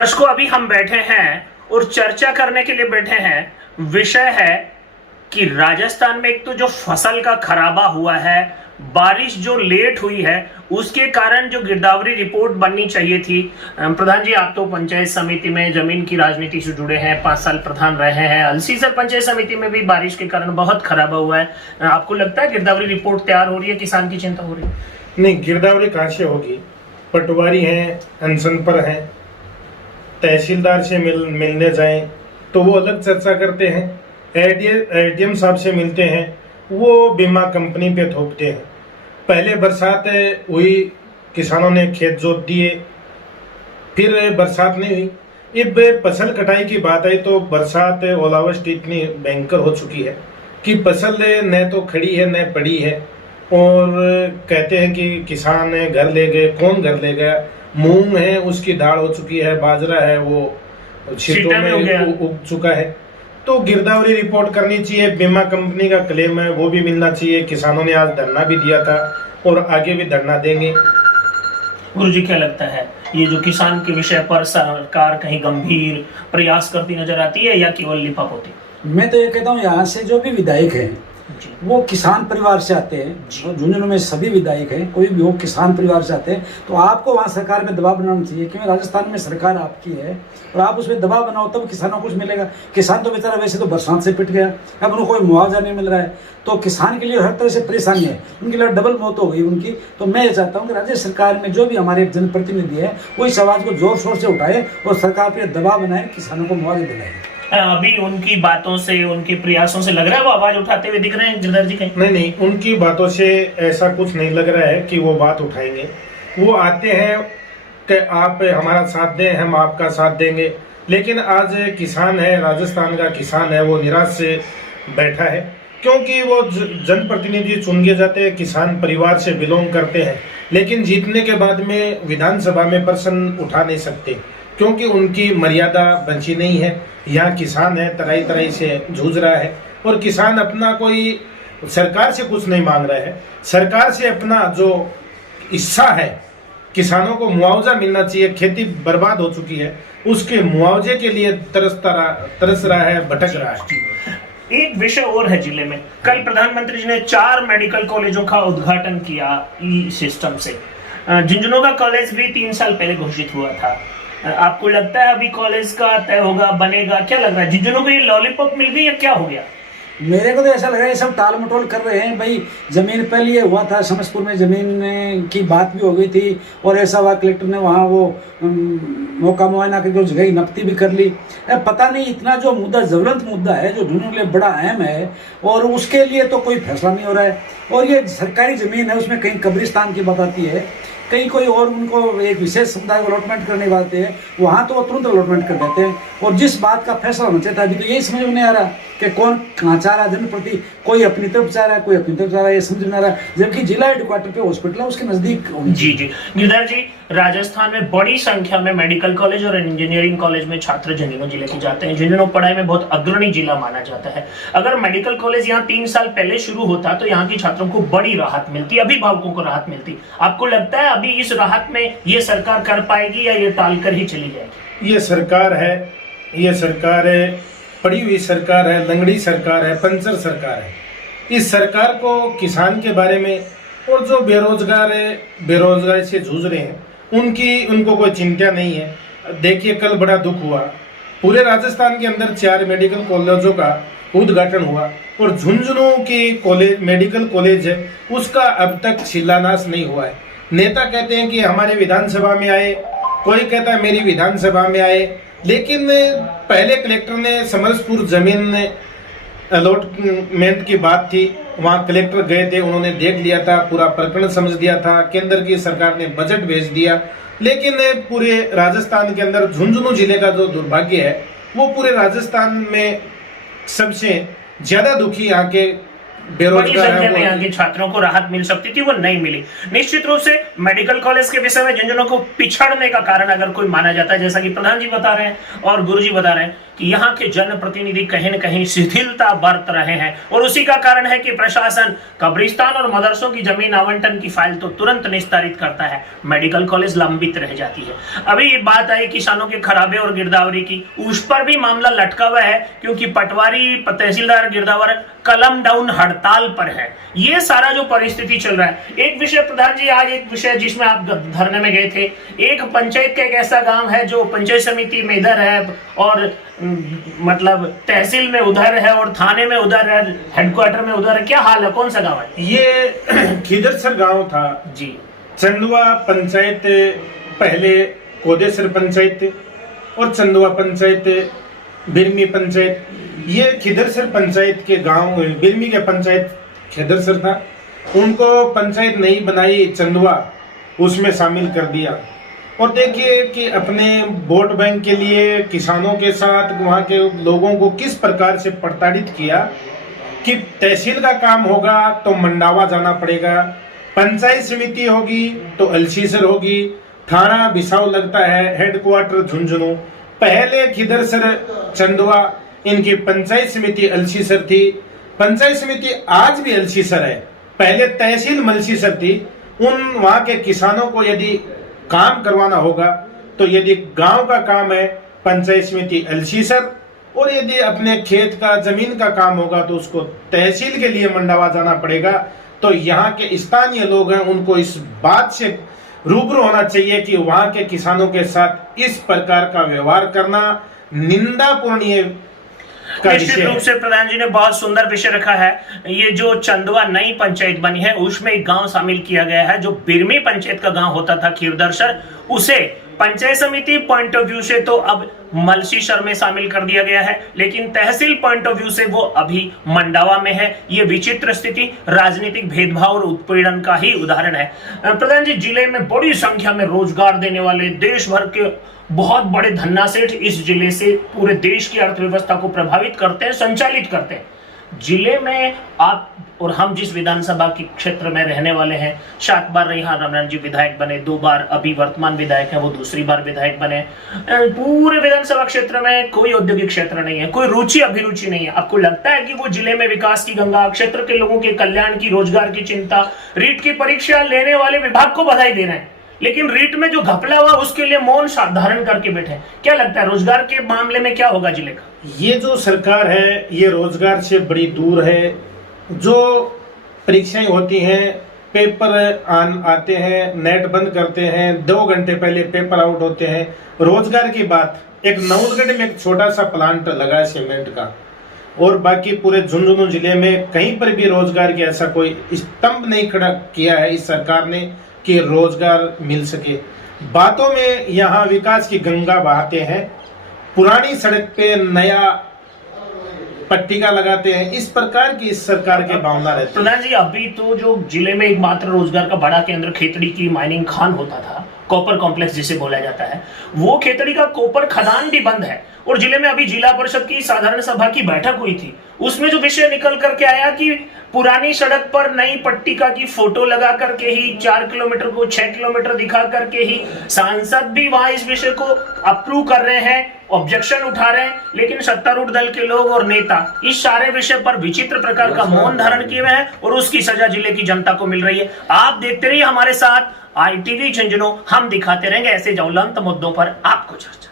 दर्शकों, अभी हम बैठे हैं और चर्चा करने के लिए बैठे हैं। विषय है कि राजस्थान में एक तो जो फसल का खराबा हुआ है, बारिश जो लेट हुई है, उसके कारण जो गिरदावरी रिपोर्ट बननी चाहिए थी। प्रधान जी, आप तो पंचायत समिति में जमीन की राजनीति से जुड़े हैं, 5 साल प्रधान रहे हैं। अलसीसर पंचायत समिति में भी बारिश के कारण बहुत खराबा हुआ है। आपको लगता है गिरदावरी रिपोर्ट तैयार हो रही है, किसान की चिंता हो रही है? नहीं, गिरदावरी कहाँ से होगी? पटवारी हैं, अनशन पर हैं, तहसीलदार से मिलने जाएं तो वो अलग चर्चा करते हैं, एडीएम साहब से मिलते हैं, वो बीमा कंपनी पे थोपते हैं। पहले बरसात हुई, किसानों ने खेत जोत दिए, फिर बरसात नहीं हुई। अब फसल कटाई की बात आई तो बरसात ओलावृष्टि इतनी भयंकर हो चुकी है कि फसल न तो खड़ी है न पड़ी है। और कहते हैं कि किसान घर ले गए, कौन घर ले गया? मूंग है उसकी दाढ़ हो चुकी है, बाजरा है वो छींटों में उग चुका है। तो गिरदावरी रिपोर्ट करनी चाहिए, बीमा कंपनी का क्लेम है वो भी मिलना चाहिए। किसानों ने आज धरना भी दिया था और आगे भी धरना देंगे। गुरुजी, क्या लगता है ये जो किसान के विषय पर सरकार कहीं गंभीर प्रयास करती नजर आती है या केवल लिपापोती? मैं तो ये कहता हूँ, यहाँ से जो भी विधायक हैं वो किसान परिवार से आते हैं। झुंझुनू में सभी विधायक हैं, कोई भी हो किसान परिवार से आते हैं। तो आपको वहाँ सरकार में दबाव बनाना चाहिए, क्योंकि राजस्थान में सरकार आपकी है और आप उसमें दबाव बनाओ तब किसानों को कुछ मिलेगा। किसान तो बेचारा वैसे तो बरसात से पिट गया, अब उनको कोई मुआवजा नहीं मिल रहा है, तो किसान के लिए हर तरह से परेशानी है, उनके लिए डबल मौत हो गई उनकी। तो मैं ये चाहता हूँ कि राज्य सरकार में जो भी हमारे जनप्रतिनिधि है वो इस आवाज़ को जोर शोर से उठाए और सरकार पर दबाव बनाए, किसानों को मुआवजा दिलाए। अभी उनकी बातों से, उनके प्रयासों से लग रहा है वो आवाज उठाते हुए दिख रहे हैं गिरधर जी कहीं? नहीं, उनकी बातों से ऐसा कुछ नहीं लग रहा है कि वो बात उठाएंगे। वो आते हैं कि आप हमारा साथ दें, हम आपका साथ देंगे, लेकिन आज किसान है, राजस्थान का किसान है, वो निराश से बैठा है, क्योंकि वो जनप्रतिनिधि चुन के जाते हैं, किसान परिवार से बिलोंग करते हैं, लेकिन जीतने के बाद में विधानसभा में प्रश्न उठा नहीं सकते, क्योंकि उनकी मर्यादा बची नहीं है। यहाँ किसान है, तराई तराई से जूझ रहा है, और किसान अपना कोई सरकार से कुछ नहीं मांग रहा है। सरकार से अपना जो हिस्सा है, किसानों को मुआवजा मिलना चाहिए, खेती बर्बाद हो चुकी है, उसके मुआवजे के लिए तरस रहा है, भटक रहा है। एक विषय और है जिले में, कल प्रधानमंत्री जी ने 4 मेडिकल कॉलेजों का उद्घाटन किया ई सिस्टम से। झुंझुनू का कॉलेज भी 3 साल पहले घोषित हुआ था। आपको लगता है अभी कॉलेज का तय होगा, बनेगा? क्या लग रहा है, झुंझुनू को ये लॉलीपॉप मिल गई या क्या हो गया? मेरे को तो ऐसा लग रहा है सब टाल मटोल कर रहे हैं भाई। जमीन पहले ये हुआ था, समस्तपुर में जमीन की बात भी हो गई थी और ऐसा हुआ कलेक्टर ने वहाँ वो मौका मुआयना करके उस जगह नकती भी कर ली। पता नहीं, इतना जो मुद्दा ज्वलंत मुद्दा है जो झुंझुनू के लिए बड़ा अहम है और उसके लिए तो कोई फैसला नहीं हो रहा है। और ये सरकारी जमीन है, उसमें कहीं कब्रिस्तान की बात आती है, कहीं कोई और उनको एक विशेष समुदाय को अलॉटमेंट करने की बात है, वहाँ तो वो तुरंत अलॉटमेंट कर देते हैं। और जिस बात का फैसला होना चाहिए था अभी तो यही समझ में नहीं आ रहा कि कौन कहाँ चाह रहा है जनप्रति, कोई अपनी तरफ चाह रहा है, कोई अपनी तरफ चाह रहा है, ये समझ में आ रहा है। जबकि जिला हेडक्वार्टर पे हॉस्पिटल है, उसके नजदीक। जी गिरधर जी, राजस्थान में बड़ी संख्या में मेडिकल कॉलेज और इंजीनियरिंग कॉलेज में छात्र झुंझुनू जिले के जाते हैं। झुंझुनू पढ़ाई में बहुत अग्रणी जिला माना जाता है। अगर मेडिकल कॉलेज यहाँ 3 साल पहले शुरू होता तो यहाँ के छात्रों को बड़ी राहत मिलती, अभिभावकों को राहत मिलती। आपको लगता है अभी इस राहत में ये सरकार कर पाएगी या ये टाल कर ही चली जाएगी? ये सरकार है, ये सरकार है, पड़ी हुई सरकार है, लंगड़ी सरकार है, पंचर सरकार है। इस सरकार को किसान के बारे में और जो बेरोजगार है, बेरोजगारी से जूझ रहे हैं, उनको कोई चिंता नहीं है। देखिए, कल बड़ा दुख हुआ, पूरे राजस्थान के अंदर 4 मेडिकल कॉलेजों का उद्घाटन हुआ और झुंझुनू की मेडिकल कॉलेज है, उसका अब तक शिलान्यास नहीं हुआ है। नेता कहते हैं कि हमारे विधानसभा में आए, कोई कहता है मेरी विधानसभा में आए, लेकिन पहले कलेक्टर ने समरसपुर जमीन अलॉटमेंट की बात थी, वहाँ कलेक्टर गए थे, उन्होंने देख लिया था, पूरा प्रकरण समझ दिया था, केंद्र की सरकार ने बजट भेज दिया, लेकिन पूरे राजस्थान के अंदर झुंझुनू जिले का जो दुर्भाग्य है वो पूरे राजस्थान में सबसे ज्यादा दुखी यहाँ के बेरोजगार संख्या में यहाँ के छात्रों को राहत मिल सकती थी, वो नहीं मिली। निश्चित रूप से मेडिकल कॉलेज के विषय में झुंझुनू को पिछड़ने का कारण अगर कोई माना जाता है, जैसा कि प्रधान जी बता रहे हैं और गुरु जी बता रहे हैं, कि यहाँ के जनप्रतिनिधि कहीं न कहीं शिथिलता बरत रहे हैं और उसी का कारण है कि प्रशासन कब्रिस्तान और मदरसों की जमीन आवंटन की फाइल तो तुरंत निस्तारित करता है, मेडिकल कॉलेज लंबित रह जाती है। अभी ये बात आई किसानों के खराबे और गिरदावरी की, उस पर भी मामला लटका हुआ है क्योंकि पटवारी तहसीलदार गिरदावर कलम डाउन हड़ताल पर है। ये सारा जो परिस्थिति चल रहा है, एक विषय प्रधान जी, आज एक विषय जिसमें आप धरने में गए थे, एक पंचायत का एक ऐसा गांव है जो पंचायत समिति में इधर है और मतलब तहसील में उधर है और थाने में उधर है, हेडक्वार्टर में उधर है, क्या हाल है, कौन सा गांव है? ये खिदरसर गांव था जी। चंदुआ पंचायत पहले कोदेसर पंचायत और चंदुआ पंचायत, बिरमी पंचायत, ये खिदरसर पंचायत के गांव, बिरमी के पंचायत खिदरसर था, उनको पंचायत नहीं बनाई चंदुआ, उसमें शामिल कर दिया। और देखिए कि अपने वोट बैंक के लिए किसानों के साथ वहाँ के लोगों को किस प्रकार से प्रताड़ित किया कि तहसील का काम होगा तो मंडावा जाना पड़ेगा, पंचायत समिति होगी तो अलसीसर होगी, थाना बिसाऊ लगता है, हेडक्वार्टर झुंझुनू। पहले खिदरसर चंदुआ इनकी पंचायत समिति अलसीसर थी, पंचायत समिति आज भी अलसीसर है, पहले तहसील मलसीसर थी। उन वहां के किसानों को यदि काम करवाना होगा तो यदि गांव का काम है पंचायत समिति अलसीसर, और यदि अपने खेत का जमीन का काम होगा तो उसको तहसील के लिए मंडावा जाना पड़ेगा। तो यहाँ के स्थानीय लोग हैं, उनको इस बात से रूबरू होना चाहिए कि वहां के किसानों के साथ इस प्रकार का व्यवहार करना निंदापूर्णीय। निश्चित रूप से प्रधान जी ने बहुत सुंदर विषय रखा है। ये जो चंदुआ नई पंचायत बनी है उसमें एक गांव शामिल किया गया है, जो बिरमी पंचायत का गांव होता था खीरदरसर, उसे पंचायत समिति पॉइंट ऑफ व्यू से तो अब मलसीसर में शामिल कर दिया गया है, लेकिन तहसील पॉइंट ऑफ व्यू से वो अभी मंडावा में है। ये विचित्र स्थिति राजनीतिक भेदभाव और उत्पीड़न का ही उदाहरण है। प्रधान जी, जिले में बड़ी संख्या में रोजगार देने वाले देश भर के बहुत बड़े धन्ना सेठ इस जिले से पूरे देश की अर्थव्यवस्था को प्रभावित करते हैं, संचालित करते हैं। जिले में आप और हम जिस विधानसभा के क्षेत्र में रहने वाले हैं, 7 बार यहाँ रमन जी विधायक बने, 2 बार अभी वर्तमान विधायक है वो दूसरी बार विधायक बने। पूरे विधानसभा क्षेत्र में कोई औद्योगिक क्षेत्र नहीं है, कोई रुचि अभिरुचि नहीं है। आपको लगता है कि वो जिले में विकास की गंगा, क्षेत्र के लोगों के कल्याण की, रोजगार की चिंता, रीट की परीक्षा लेने वाले विभाग को बधाई दे रहे हैं, लेकिन रीट में जो घपला हुआ उसके लिए मौन धारण करके बैठे। क्या लगता है रोजगार के मामले में क्या होगा जिले का? ये जो सरकार है ये रोजगार से बड़ी दूर है। जो परीक्षाएं होती हैं, पेपर आते हैं, नेट बंद करते हैं, 2 घंटे पहले पेपर आउट होते हैं। रोजगार की बात, एक नौलगढ़ में एक छोटा सा प्लांट लगा है सीमेंट का, और बाकी पूरे झुंझुनू जिले में कहीं पर भी रोजगार की ऐसा कोई स्तंभ नहीं खड़ा किया है इस सरकार ने कि रोजगार मिल सके। बातों में यहाँ विकास की गंगा बहाते हैं, पुरानी सड़क पे नया पट्टिका लगाते हैं, इस प्रकार की इस सरकार के भावना रहती है। प्रधान जी, अभी तो जो जिले में एकमात्र रोजगार का बड़ा केंद्र खेतड़ी की माइनिंग खान होता था, कॉपर कॉम्प्लेक्स जिसे बोला जाता है, वो खेतड़ी का कॉपर खदान भी बंद है। और जिले में अभी जिला परिषद की साधारण सभा की बैठक हुई थी, उसमें जो विषय निकल करके आया कि पुरानी सड़क पर नई पट्टिका की फोटो लगा करके ही 4 किलोमीटर को 6 किलोमीटर दिखा करके ही सांसद भी वहां इस विषय को अप्रूव कर रहे हैं, ऑब्जेक्शन उठा रहे हैं, लेकिन सत्तारूढ़ दल के लोग और नेता इस सारे विषय पर विचित्र प्रकार का मौन धारण किए हुए हैं और उसकी सजा जिले की जनता को मिल रही है। आप देखते रहिए हमारे साथ ITV झुंझुनू, हम दिखाते रहेंगे ऐसे ज्वलंत मुद्दों पर आपको चर्चा।